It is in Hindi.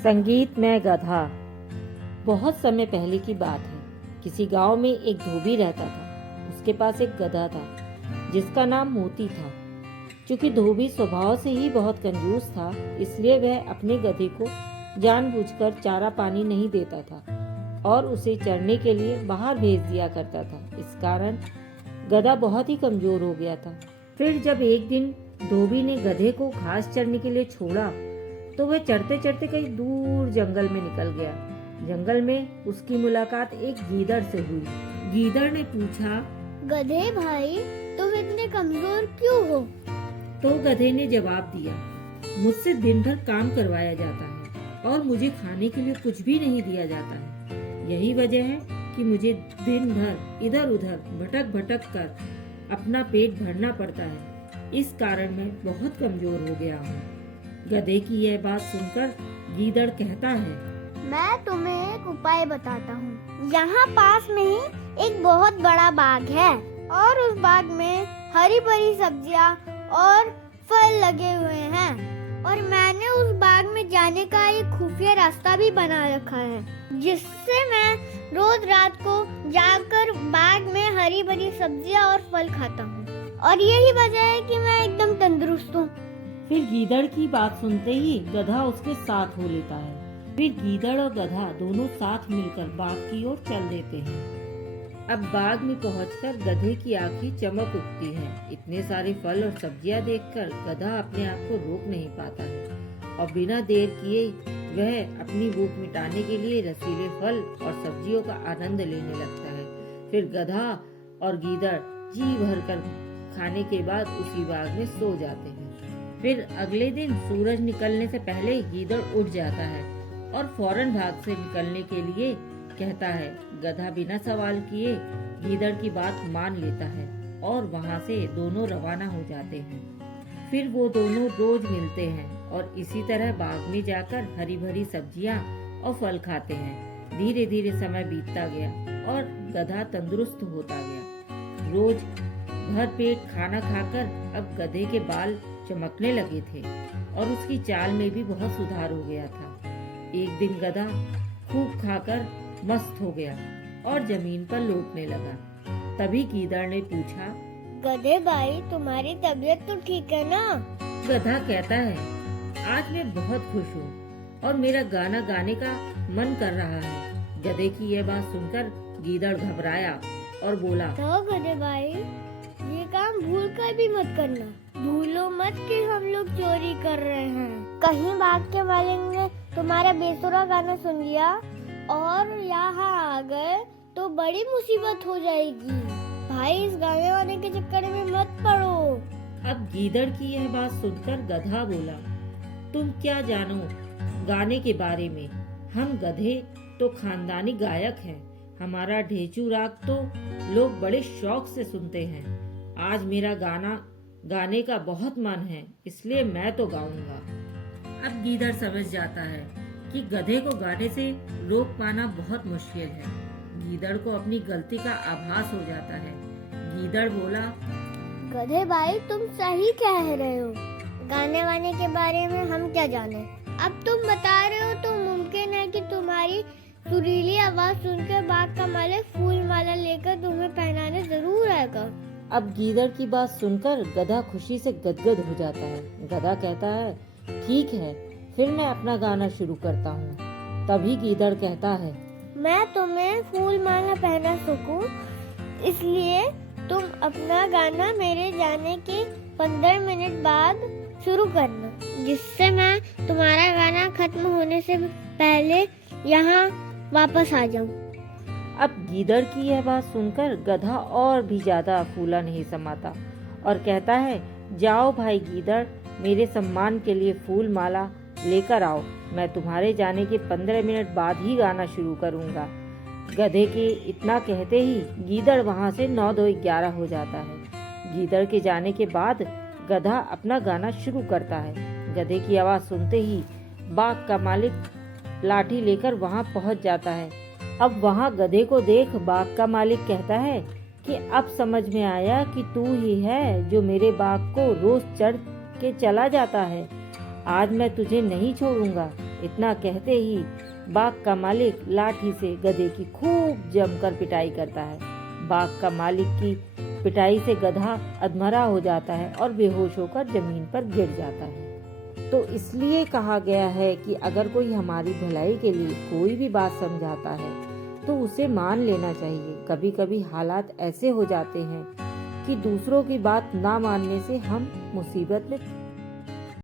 संगीत में गधा। बहुत समय पहले की बात है। किसी गांव में एक धोबी रहता था। उसके पास एक गधा था जिसका नाम मोती था। क्योंकि धोबी स्वभाव से ही बहुत कंजूस था, इसलिए वह अपने गधे को जानबूझकर चारा पानी नहीं देता था और उसे चरने के लिए बाहर भेज दिया करता था। इस कारण गधा बहुत ही कमजोर हो गया था। फिर जब एक दिन धोबी ने गधे को घास चरने के लिए छोड़ा तो वह चढ़ते चढ़ते कहीं दूर जंगल में निकल गया। जंगल में उसकी मुलाकात एक गीदड़ से हुई। गीदड़ ने पूछा, गधे भाई, तुम इतने कमजोर क्यों हो? तो गधे ने जवाब दिया, मुझसे दिन भर काम करवाया जाता है और मुझे खाने के लिए कुछ भी नहीं दिया जाता है। यही वजह है कि मुझे दिन भर इधर उधर भटक भटक कर अपना पेट भरना पड़ता है। इस कारण मैं बहुत कमजोर हो गया हूँ। गधे की यह बात सुनकर गीदड़ कहता है, मैं तुम्हें एक उपाय बताता हूँ। यहाँ पास में ही एक बहुत बड़ा बाग है और उस बाग में हरी भरी सब्जियाँ और फल लगे हुए हैं और मैंने उस बाग में जाने का एक खुफिया रास्ता भी बना रखा है, जिससे मैं रोज रात को जाकर बाग में हरी भरी सब्जियाँ और फल खाता हूँ और यही वजह है कि मैं एकदम तंदुरुस्त हूँ। फिर गीदड़ की बात सुनते ही गधा उसके साथ हो लेता है। फिर गीदड़ और गधा दोनों साथ मिलकर बाग की ओर चल देते हैं। अब बाग में पहुंचकर गधे की आंखें चमक उठती हैं। इतने सारे फल और सब्जियां देखकर गधा अपने आप को रोक नहीं पाता है और बिना देर किए वह अपनी भूख मिटाने के लिए रसीले फल और सब्जियों का आनंद लेने लगता है। फिर गधा और गीदड़ जी भरकर खाने के बाद उसी बाग में सो जाते हैं। फिर अगले दिन सूरज निकलने से पहले गीदड़ उठ जाता है और फौरन भाग से निकलने के लिए कहता है। गधा बिना सवाल किए गीदड़ की बात मान लेता है और वहाँ से दोनों रवाना हो जाते हैं। फिर वो दोनों रोज मिलते हैं और इसी तरह बाग में जाकर हरी भरी सब्जियाँ और फल खाते हैं। धीरे धीरे समय बीतता गया और गधा तंदुरुस्त होता गया। रोज भर पेट खाना खाकर अब गधे के बाल चमकने लगे थे और उसकी चाल में भी बहुत सुधार हो गया था। एक दिन गधा खूब खाकर मस्त हो गया और जमीन पर लौटने लगा। तभी गीदड़ ने पूछा, गधे भाई, तुम्हारी तबीयत तो ठीक है ना? गधा कहता है, आज मैं बहुत खुश हूँ और मेरा गाना गाने का मन कर रहा है। गधे की यह बात सुनकर गीदड़ घबराया और बोला, तो गधे भाई, ये काम भूल कर भी मत करना। भूलो मत कि हम लोग चोरी कर रहे हैं। कहीं बाग के मालिक ने तुम्हारा बेसुरा गाना सुन लिया और यहाँ आ गए तो बड़ी मुसीबत हो जाएगी। भाई, इस गाने वाने के चक्कर में मत पड़ो। अब गीदड़ की यह बात सुनकर गधा बोला, तुम क्या जानो गाने के बारे में। हम गधे तो खानदानी गायक हैं। हमारा ढेंचू राग तो लोग बड़े शौक से सुनते हैं। आज मेरा गाना गाने का बहुत मन है, इसलिए मैं तो गाऊंगा। अब गीदड़ समझ जाता है कि गधे को गाने से रोक पाना बहुत मुश्किल है। गीदड़ को अपनी गलती का आभास हो जाता है। गीदड़ बोला, गधे भाई, तुम सही कह रहे हो। गाने वाने के बारे में हम क्या जाने। अब तुम बता रहे हो तो मुमकिन है कि तुम्हारी सुरीली आवाज सुनकर बाग का मालिक फूल माला लेकर तुम्हें पहनाने जरूर आएगा। अब गीदड़ की बात सुनकर गधा खुशी से गदगद हो जाता है। गधा कहता है, ठीक है, फिर मैं अपना गाना शुरू करता हूँ। तभी गीदड़ कहता है, मैं तुम्हें फूल माला पहना सकूं, इसलिए तुम अपना गाना मेरे जाने के 15 मिनट बाद शुरू करना, जिससे मैं तुम्हारा गाना खत्म होने से पहले यहाँ वापस आ जाऊँ। अब गीदड़ की यह बात सुनकर गधा और भी ज्यादा फूला नहीं समाता और कहता है, जाओ भाई गीदड़, मेरे सम्मान के लिए फूल माला लेकर आओ। मैं तुम्हारे जाने के 15 मिनट बाद ही गाना शुरू करूंगा। गधे के इतना कहते ही गीदड़ वहां से 9-2-11 हो जाता है। गीदड़ के जाने के बाद गधा अपना गाना शुरू करता है। गधे की आवाज सुनते ही बाग का मालिक लाठी लेकर वहां पहुंच जाता है। अब वहां गधे को देख बाग का मालिक कहता है कि अब समझ में आया कि तू ही है जो मेरे बाग को रोज चढ़ के चला जाता है। आज मैं तुझे नहीं छोड़ूंगा। इतना कहते ही बाग का मालिक लाठी से गधे की खूब जमकर पिटाई करता है। बाग का मालिक की पिटाई से गधा अधमरा हो जाता है और बेहोश होकर जमीन पर गिर जाता है। तो इसलिए कहा गया है कि अगर कोई हमारी भलाई के लिए कोई भी बात समझाता है तो उसे मान लेना चाहिए। कभी कभी हालात ऐसे हो जाते हैं कि दूसरों की बात ना मानने से हम मुसीबत में